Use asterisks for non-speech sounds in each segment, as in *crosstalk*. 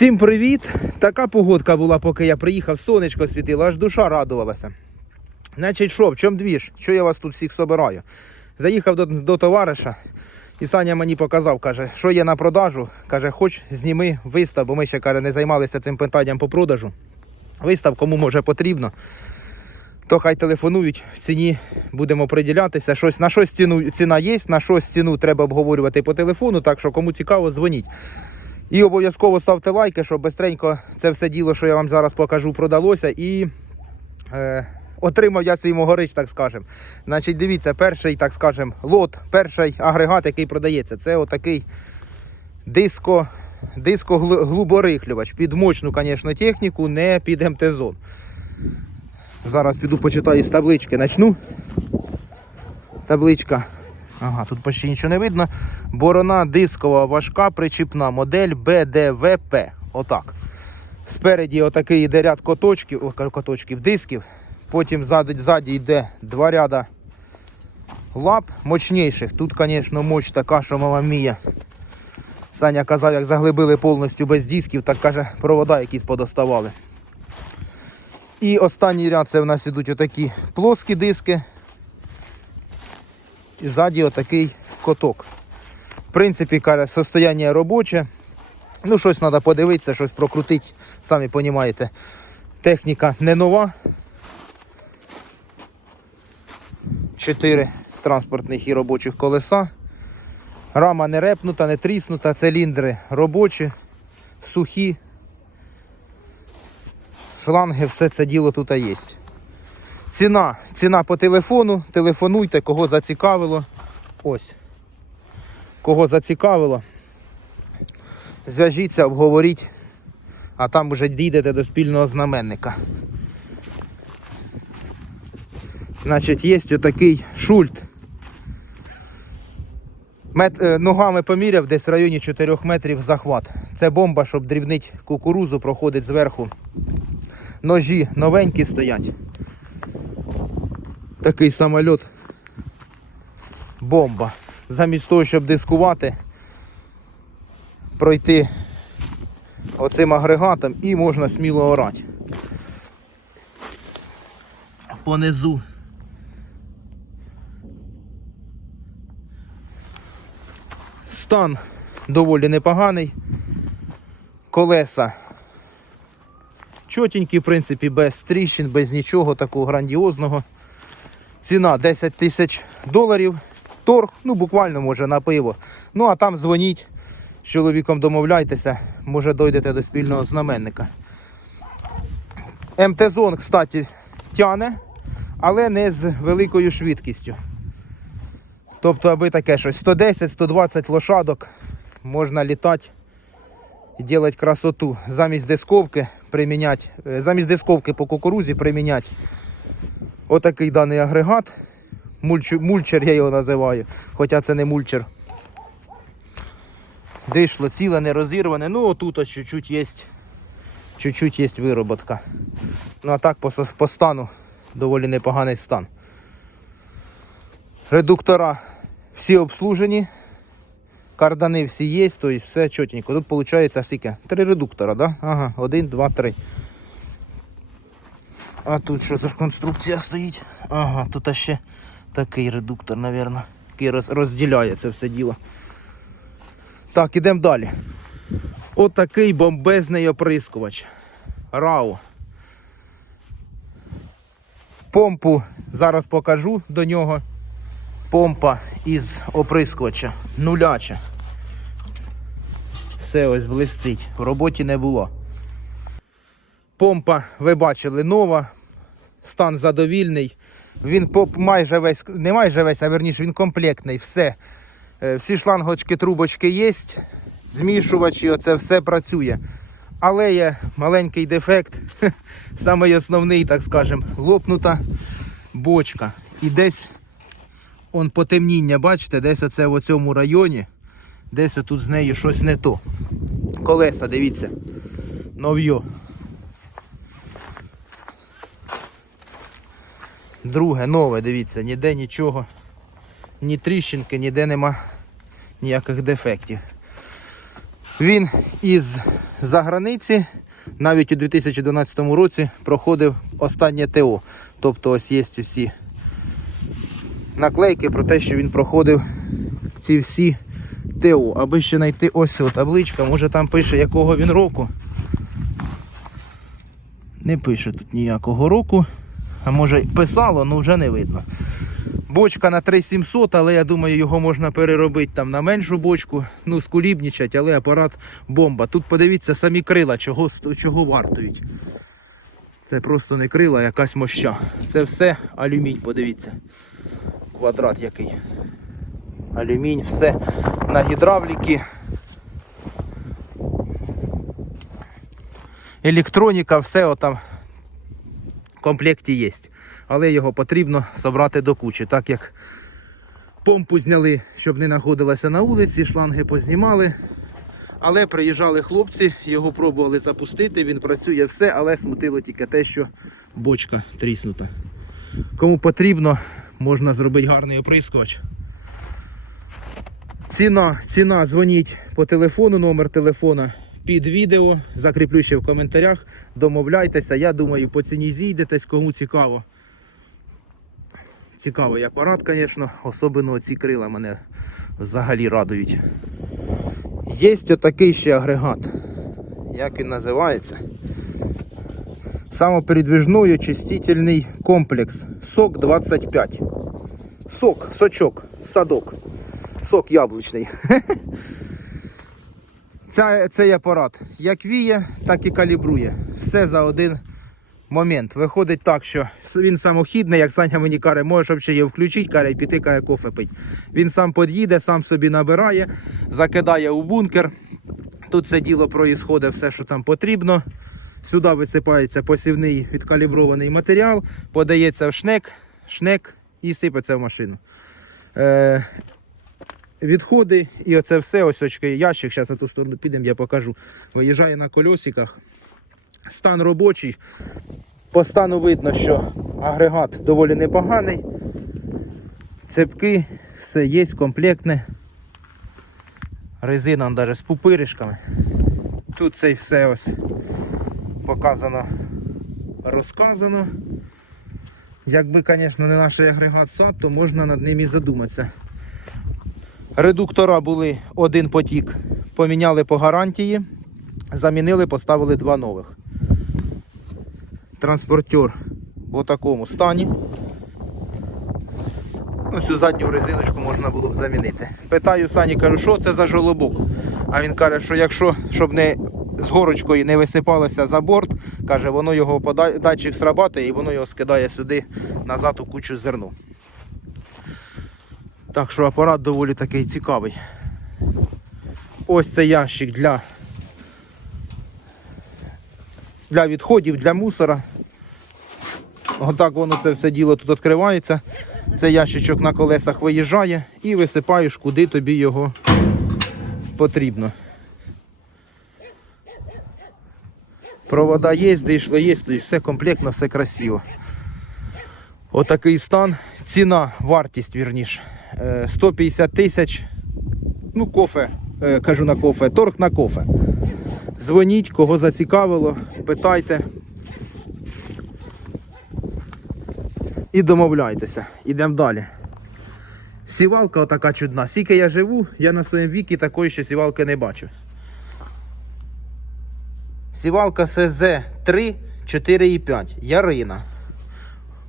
Всім привіт! Така погодка була, поки я приїхав, сонечко світило, аж душа радувалася. Значить, що, в чому двіж? Що я вас тут всіх собираю? Заїхав до, до товариша, і Саня мені показав, каже, що є на продажу. Каже, хоч зніми вистав, бо ми ще каже, не займалися цим питанням по продажу. Вистав, кому може потрібно. То хай телефонують, в ціні будемо приділятися. Щось, на щось ціну, ціна є, на щось ціну треба обговорювати по телефону, так що кому цікаво, дзвоніть. І обов'язково ставте лайки, щоб бистренько це все діло, що я вам зараз покажу, продалося. І е, отримав я свій могорич, так скажем. Значить, дивіться, перший, так скажем, лот, перший агрегат, який продається, це отакий диско диско глуборихлювач. Під мощну, звісно, техніку, не під МТ-зон. Зараз піду почитаю з таблички. Начну. Табличка. Ага, тут почти нічого не видно. Борона дискова важка причіпна модель БДВП. Отак. Спереді отакий йде ряд коточків, о, коточків, дисків. Потім ззаді, ззаді йде два ряда лап мощніших. Тут, звісно, мощь така, що мама мія. Саня казав, як заглибили повністю без дисків, так каже, провода якісь подоставали. І останній ряд це в нас ідуть отакі плоскі диски. І ззаді отакий коток. В принципі, каже, состояння робоче. Ну, щось треба подивитися, щось прокрутити, самі розумієте. Техніка не нова. Чотири транспортних і робочих колеса. Рама не репнута, не тріснута, циліндри робочі, сухі. Шланги, все це діло тут є. Ціна. Ціна по телефону. Телефонуйте, кого зацікавило. Ось. Кого зацікавило. Зв'яжіться, обговоріть, а там вже дійдете до спільного знаменника. Значить, є отакий шульт. Мет, е, ногами поміряв десь в районі 4 метрів захват. Це бомба, щоб дрібнить кукурузу, проходить зверху. Ножі новенькі стоять. Такий самольот. Бомба. Замість того, щоб дискувати, пройти оцим агрегатом і можна сміло орати. Понизу. Стан доволі непоганий. Колеса чотенькі, в принципі, без тріщин, без нічого такого грандіозного. Ціна 10 тисяч доларів. Торг, ну буквально може на пиво. Ну а там дзвоніть, з чоловіком домовляйтеся, може дойдете до спільного знаменника. МТ-зон, кстати, тяне, але не з великою швидкістю. Тобто, аби таке щось 110-120 лошадок можна літати і робити красоту. Замість дисковки е, замість дисковки по кукурузі приміняти отакий даний агрегат. Мульч, мульчер я його називаю, хоча це не мульчер. Дишло ціле, не розірване. Ну отут ось чуть-чуть є, чуть-чуть є вироботка. Ну а так по, по стану доволі непоганий стан. Редуктора всі обслужені. Кардани всі є, то есть все чотенько. Тут виходить скільки? Три редуктора, да? Ага, один, два, три. А тут що за конструкція стоїть? Ага, тут ще такий редуктор, мабуть, який роз, розділяє це все діло. Так, ідемо далі. Отакий бомбезний оприскувач. Рау. Помпу зараз покажу до нього. Помпа із оприскувача. Нуляча. Все ось блистить. В роботі не було. Помпа, ви бачили, нова. Стан задовільний. Він майже весь, не майже весь, а верніше він комплектний. Все. Е, Всі шлангочки, трубочки є. Змішувачі, оце все працює. Але є маленький дефект. *laughs* Самий основний, так скажем, лопнута бочка. І десь он потемніння, бачите, десь оце в цьому районі, десь тут з нею щось не то. Колеса, дивіться. Нов'йо. Друге, нове, дивіться, ніде нічого, ні тріщинки, ніде нема ніяких дефектів. Він із за границі навіть у 2012 році проходив останнє ТО. Тобто ось є усі наклейки про те, що він проходив ці всі ТО. Аби ще знайти ось табличка, може там пише якого він року. Не пише тут ніякого року. А може писало, але вже не видно. Бочка на 3700, але я думаю, його можна переробити там на меншу бочку, ну, скулібнічать, але апарат бомба. Тут подивіться самі крила, чого, чого вартують. Це просто не крила, а якась моща. Це все алюмінь, подивіться. Квадрат який. Алюмінь, все на гідравліки. Електроніка, все отам комплекті є. Але його потрібно собрати до кучі, так як помпу зняли, щоб не знаходилася на вулиці, шланги познімали. Але приїжджали хлопці, його пробували запустити, він працює все, але смутило тільки те, що бочка тріснута. Кому потрібно, можна зробити гарний оприскувач. Ціна, ціна, дзвоніть по телефону, номер телефона під відео. Закріплю ще в коментарях. Домовляйтеся. Я думаю, по ціні зійдетесь, кому цікаво. Цікавий апарат, звісно, особливо ці крила мене взагалі радують. Є отакий ще агрегат. Як він називається? Самопередвіжний очистительний комплекс. Сок 25. Сок, сочок, садок. Сок яблучний. *laughs* Ця, цей апарат як віє, так і калібрує. Все за один момент. Виходить так, що він самохідний, як Саня мені каже, можеш взагалі його включити, каже, і піти каже, кофе пить. Він сам під'їде, сам собі набирає, закидає у бункер. Тут це діло проїсходить все, що там потрібно. Сюди висипається посівний відкалібрований матеріал, подається в шнек, шнек і сипеться в машину. Е, відходи і оце все, ось очки, ящик, зараз на ту сторону підемо, я покажу. Виїжджає на кольосиках. Стан робочий. По стану видно, що агрегат доволі непоганий. Цепки, все є, комплектне. Резина навіть з пупиришками. Тут це все ось показано, розказано. Якби, звісно, не наш агрегат САД, то можна над ним і задуматися. Редуктора були один потік, поміняли по гарантії, замінили, поставили два нових. Транспортер в такому стані. Ну, цю задню резиночку можна було б замінити. Питаю Сані, кажу, що це за жолобок? А він каже, що якщо щоб не з горочкою не висипалося за борт, каже, воно його датчик срабатує і воно його скидає сюди назад у кучу зерну. Так що апарат доволі такий цікавий. Ось це ящик для, для відходів, для мусора. Отак воно це все діло тут відкривається. Цей ящичок на колесах виїжджає і висипаєш, куди тобі його потрібно. Провода є, дійшло є, все комплектно, все красиво. Отакий стан. Ціна, вартість, вірніше. Е, 150 тисяч. Ну, кофе, е, кажу на кофе, торг на кофе. Дзвоніть, кого зацікавило, питайте. І домовляйтеся. Ідемо далі. Сівалка отака чудна. Скільки я живу, я на своєму віці такої ще сівалки не бачив. Сівалка СЗ 3, 4,5. Ярина.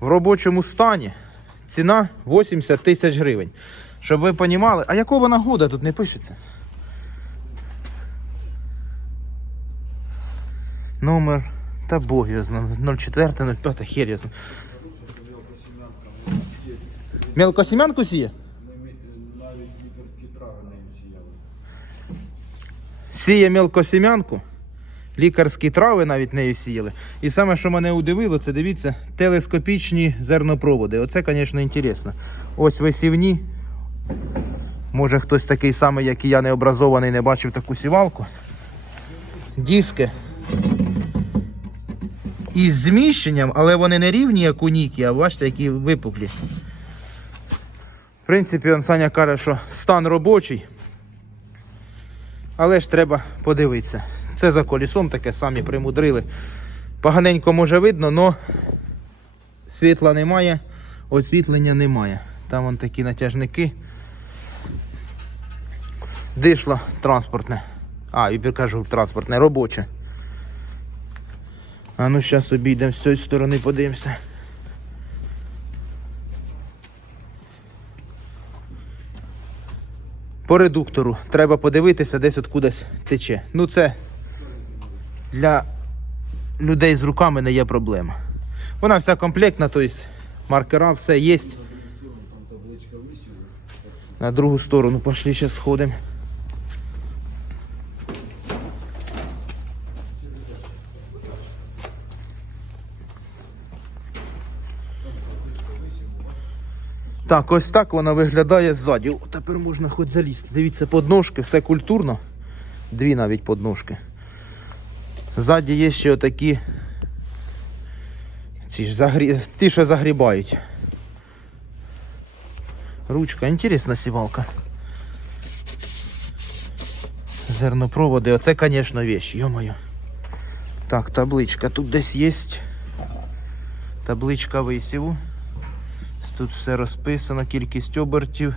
В робочому стані. Ціна 80 тисяч гривень. Щоб ви розуміли, а якого вона года тут не пишеться? Номер. Та Бог його знає. 04, 05, хер я знаю. Мелкосім'янку сіє? Навіть лікарські трави не сіяли. Сіє мелкосім'янку. Лікарські трави навіть нею сіяли. І саме, що мене удивило, це дивіться, телескопічні зернопроводи. Оце, звісно, інтересно. Ось висівні. Може хтось такий самий, як і я, необразований, не бачив таку сівалку. Диски. Із зміщенням, але вони не рівні, як у Нікі, а бачите, які випуклі. В принципі, он Саня каже, що стан робочий. Але ж треба подивитися. Це за колісом таке самі примудрили. Поганенько може видно, але світла немає, освітлення немає. Там вон такі натяжники. Дишло транспортне. А, і кажу транспортне, робоче. А ну зараз обійдемо з цієї сторони, подивимося. По редуктору треба подивитися, десь от кудись тече. Ну це для людей з руками не є проблема. Вона вся комплектна, тобто маркера, все є. На другу сторону пошли, зараз сходимо. Так, ось так вона виглядає ззаді. О, тепер можна хоч залізти. Дивіться, подножки, все культурно. Дві навіть подножки. Ззаді є ще отакі. Ці ж загрі... ті, що загрібають. Ручка, інтересна сівалка. Зернопроводи, оце, звісно, вещь, йо-моє. Так, табличка тут десь є. Табличка висіву. Тут все розписано, кількість обертів,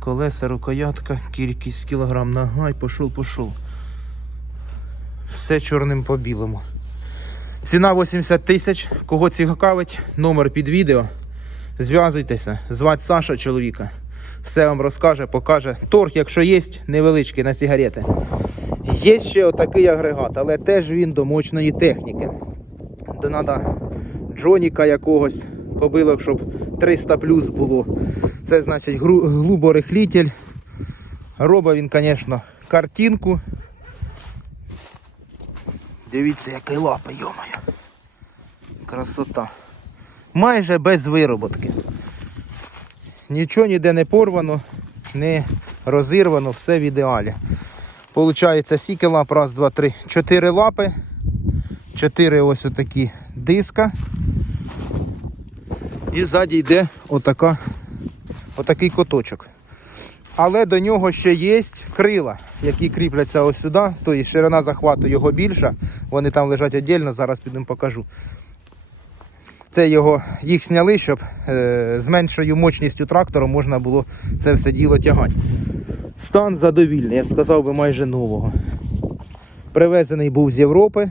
колеса, рукоятка, кількість кілограм нога і пішов, пішов. Все чорним по білому. Ціна 80 тисяч. Кого цікавить, номер під відео. Зв'язуйтеся, звати Саша чоловіка. Все вам розкаже, покаже. Торг, якщо є, невеличкий на сигарети. Є ще отакий агрегат, але теж він до мощної техніки. Де треба джоніка якогось, кобилок, щоб 300 плюс було. Це значить гру- глуборихлітель. Робить він, звісно, картинку. Дивіться, який лапа, йомаю. Красота. Майже без вироботки. Нічого ніде не порвано, не розірвано, все в ідеалі. Получається сіки лап, раз, два, три, чотири лапи, чотири ось отакі диска. І ззаді йде отака, отакий коточок. Але до нього ще є крила, які кріпляться ось сюди, тобто ширина захвату його більша. Вони там лежать віддільно, зараз підемо покажу. Це його, їх зняли, щоб е, з меншою мощністю трактора можна було це все діло тягати. Стан задовільний, я б сказав би майже нового. Привезений був з Європи.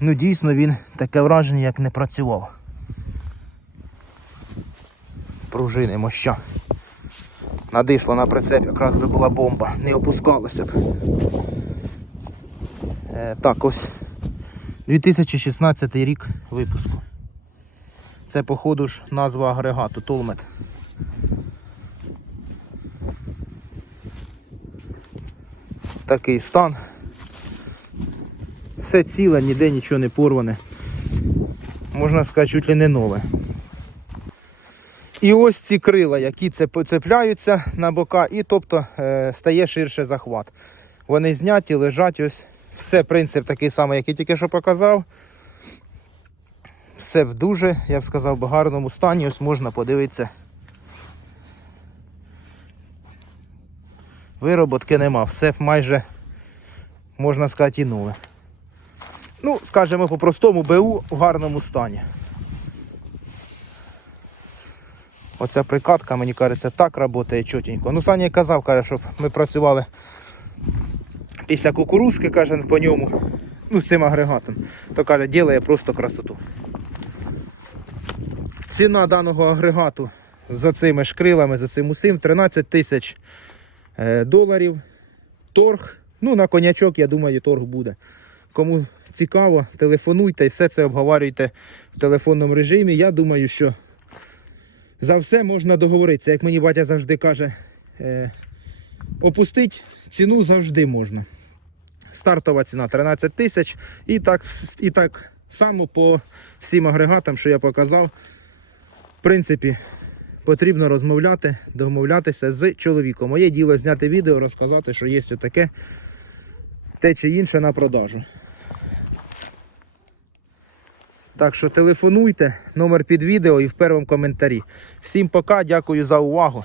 Ну дійсно він таке враження, як не працював. Пружини моща. Надийшло на прицеп, якраз би була бомба, не опускалося б. Е, так, ось 2016 рік випуску. Це, походу ж, назва агрегату Толмет. Такий стан. Все ціле, ніде нічого не порване. Можна сказати, чуть ли не нове. І ось ці крила, які це цепляються на бока, і тобто е, стає ширше захват. Вони зняті, лежать ось. Все принцип такий самий, як я тільки що показав. Все в дуже, я б сказав, би, гарному стані. Ось можна подивитися. Вироботки нема, все майже, можна сказати, і нове. Ну, скажімо по-простому, БУ в гарному стані. Оця прикатка, мені кажеться, так працює чотенько. Ну, Саня казав, каже, щоб ми працювали після кукурузки, каже, по ньому, ну, з цим агрегатом, то каже, ділає просто красоту. Ціна даного агрегату за цими шкрилами, за цим усім 13 тисяч е, доларів. Торг. Ну, на конячок, я думаю, торг буде. Кому цікаво, телефонуйте і все це обговорюйте в телефонному режимі. Я думаю, що за все можна договоритися. Як мені батя завжди каже, е, опустить ціну завжди можна. Стартова ціна 13 тисяч. І так, і так само по всім агрегатам, що я показав. В принципі, потрібно розмовляти, домовлятися з чоловіком. Моє діло зняти відео, розказати, що є таке, те чи інше на продажу. Так що телефонуйте, номер під відео і в першому коментарі. Всім пока, дякую за увагу.